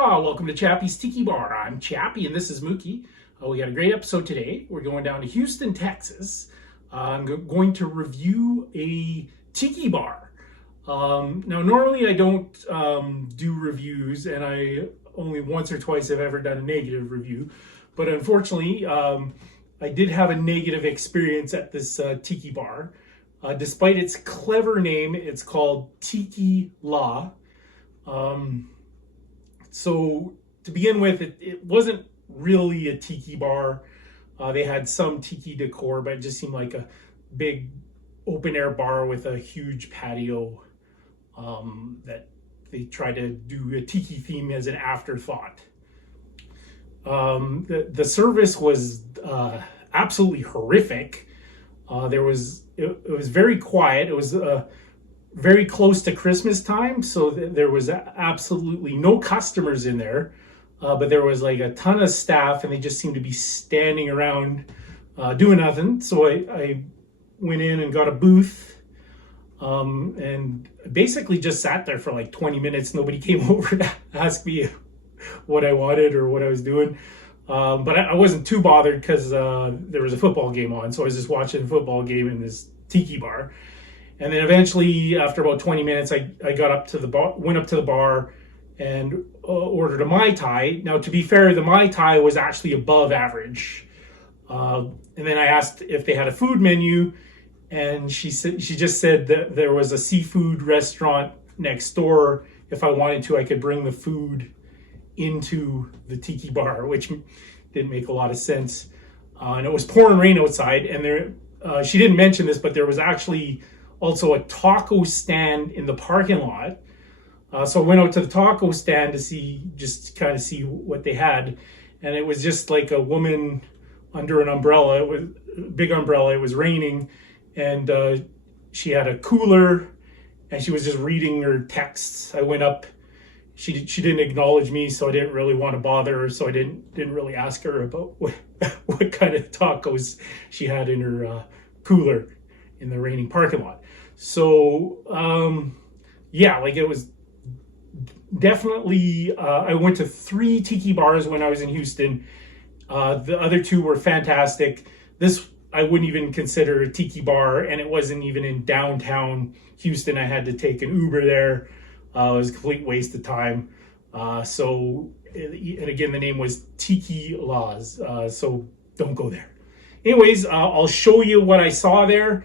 Aloha, welcome to Chappie's Tiki Bar. I'm Chappie and this is Mookie. We got a great episode today. We're going down to Houston, Texas. I'm going to review a tiki bar. Now normally I don't do reviews, and I only once or twice have ever done a negative review. But unfortunately, I did have a negative experience at this tiki bar. Despite its clever name, it's called Tikila. So to begin with, it wasn't really a tiki bar. They had some tiki decor, but it just seemed like a big open air bar with a huge patio that they tried to do a tiki theme as an afterthought. The service was absolutely horrific. It was very quiet. It was very close to Christmas time, so there was absolutely no customers in there, but there was like a ton of staff, and they just seemed to be standing around doing nothing. So I went in and got a booth, and basically just sat there for like 20 minutes. Nobody came over to ask me what I wanted or what I was doing. But I wasn't too bothered because there was a football game on, so I was just watching a football game in this tiki bar. And then eventually, after about 20 minutes, I got up to the bar, went up to the bar, and ordered a Mai Tai. Now, to be fair, the Mai Tai was actually above average. And then I asked if they had a food menu, and she just said that there was a seafood restaurant next door. If I wanted to, I could bring the food into the tiki bar, which didn't make a lot of sense. And it was pouring rain outside, and she didn't mention this, but there was actually also a taco stand in the parking lot. So I went out to the taco stand to see what they had. And it was just like a woman under an umbrella. It was a big umbrella. It was raining. And she had a cooler, and she was just reading her texts. I went up. She didn't acknowledge me, so I didn't really want to bother her. So I didn't really ask her about what kind of tacos she had in her cooler in the raining parking lot. So it was definitely, I went to 3 tiki bars when I was in Houston. The other 2 were fantastic. This I wouldn't even consider a tiki bar, and it wasn't even in downtown Houston. I had to take an Uber there. It was a complete waste of time. And again, the name was Tikila, so don't go there. Anyways, I'll show you what I saw there.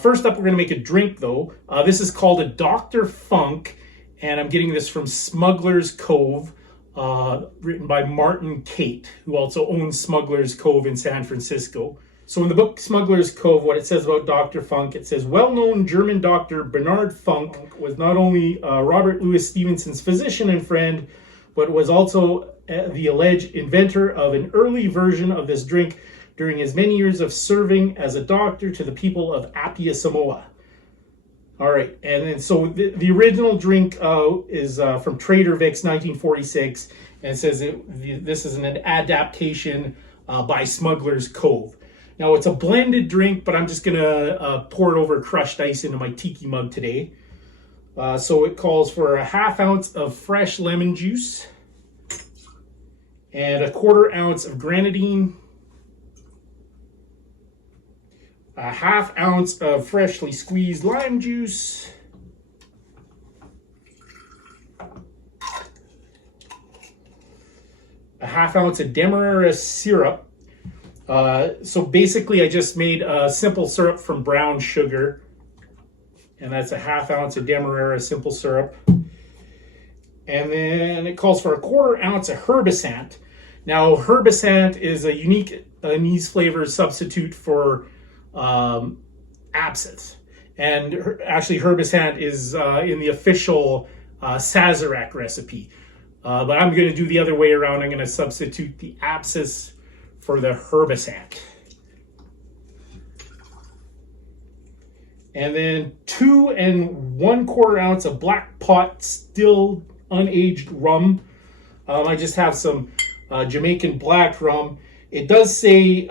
First up, we're going to make a drink, though. This is called a Dr. Funk, and I'm getting this from Smuggler's Cove, written by Martin Kate, who also owns Smuggler's Cove in San Francisco. So in the book Smuggler's Cove, what it says about Dr. Funk, it says, well-known German doctor Bernard Funk was not only Robert Louis Stevenson's physician and friend, but was also the alleged inventor of an early version of this drink during his many years of serving as a doctor to the people of Apia, Samoa. All right, and then so the original drink is from Trader Vic's 1946, and it says this is an adaptation by Smuggler's Cove. Now, it's a blended drink, but I'm just going to pour it over crushed ice into my tiki mug today. So it calls for a 1/2 ounce of fresh lemon juice and a 1/4 ounce of grenadine, a 1/2 ounce of freshly squeezed lime juice, a 1/2 ounce of demerara syrup. So basically I just made a simple syrup from brown sugar, and that's a 1/2 ounce of demerara simple syrup. And then it calls for a 1/4 ounce of Herbisant. Now, Herbisant is a unique anise flavor substitute for absinthe. And actually Herbisant is in the official Sazerac recipe. But I'm going to do the other way around. I'm going to substitute the absinthe for the Herbisant. And then 2 1/4 ounce of black pot still unaged rum. I just have some Jamaican black rum. It does say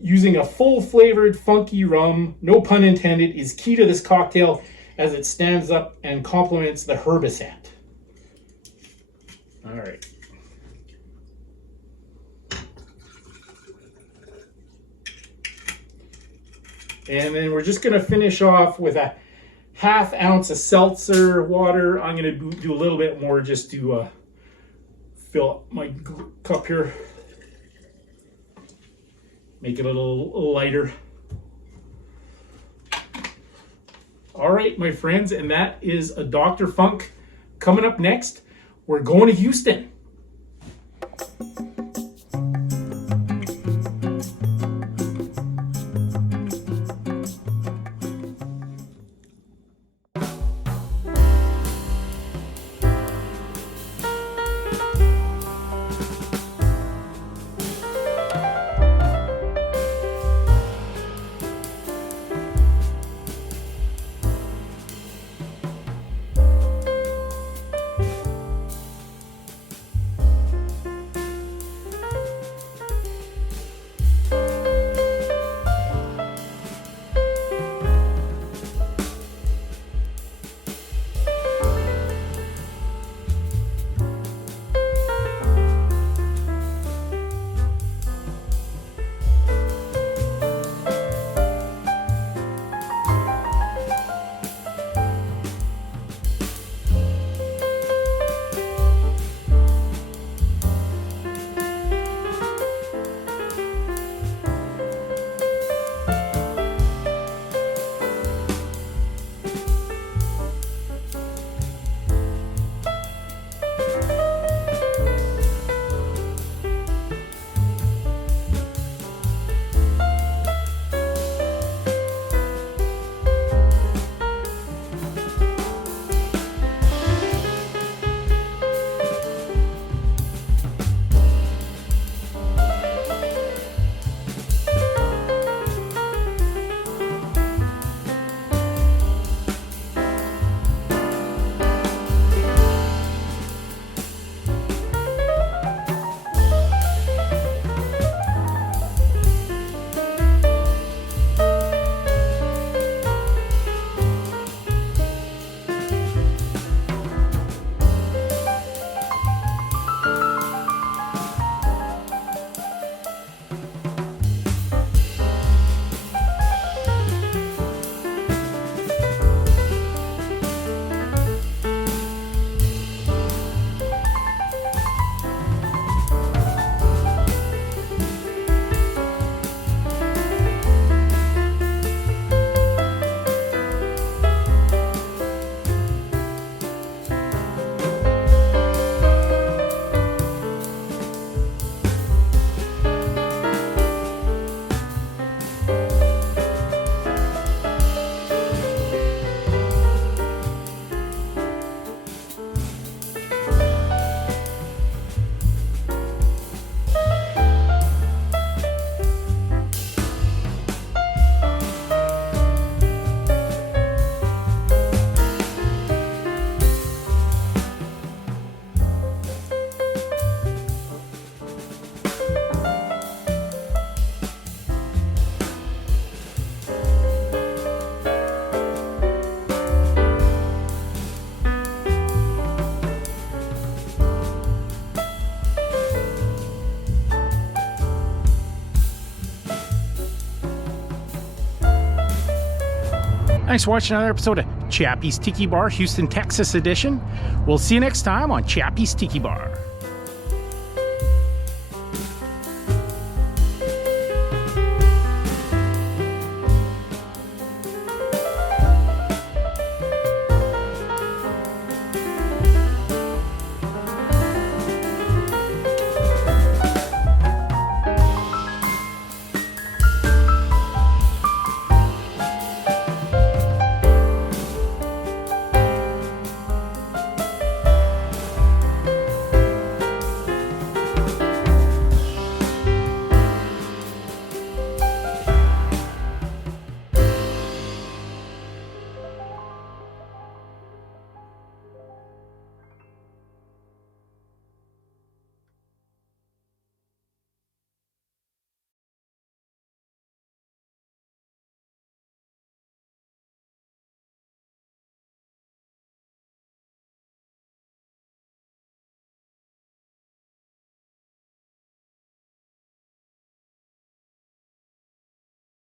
using a full flavored funky rum, no pun intended, is key to this cocktail as it stands up and complements the Herbisant. All right. And then we're just going to finish off with a ½ ounce of seltzer water. I'm going to do a little bit more just to fill up my cup here. Make it a little lighter. All right, my friends, and that is a Dr. Funk. Coming up next, we're going to Houston. Thanks for watching another episode of Chappie's Tiki Bar, Houston, Texas edition. We'll see you next time on Chappie's Tiki Bar.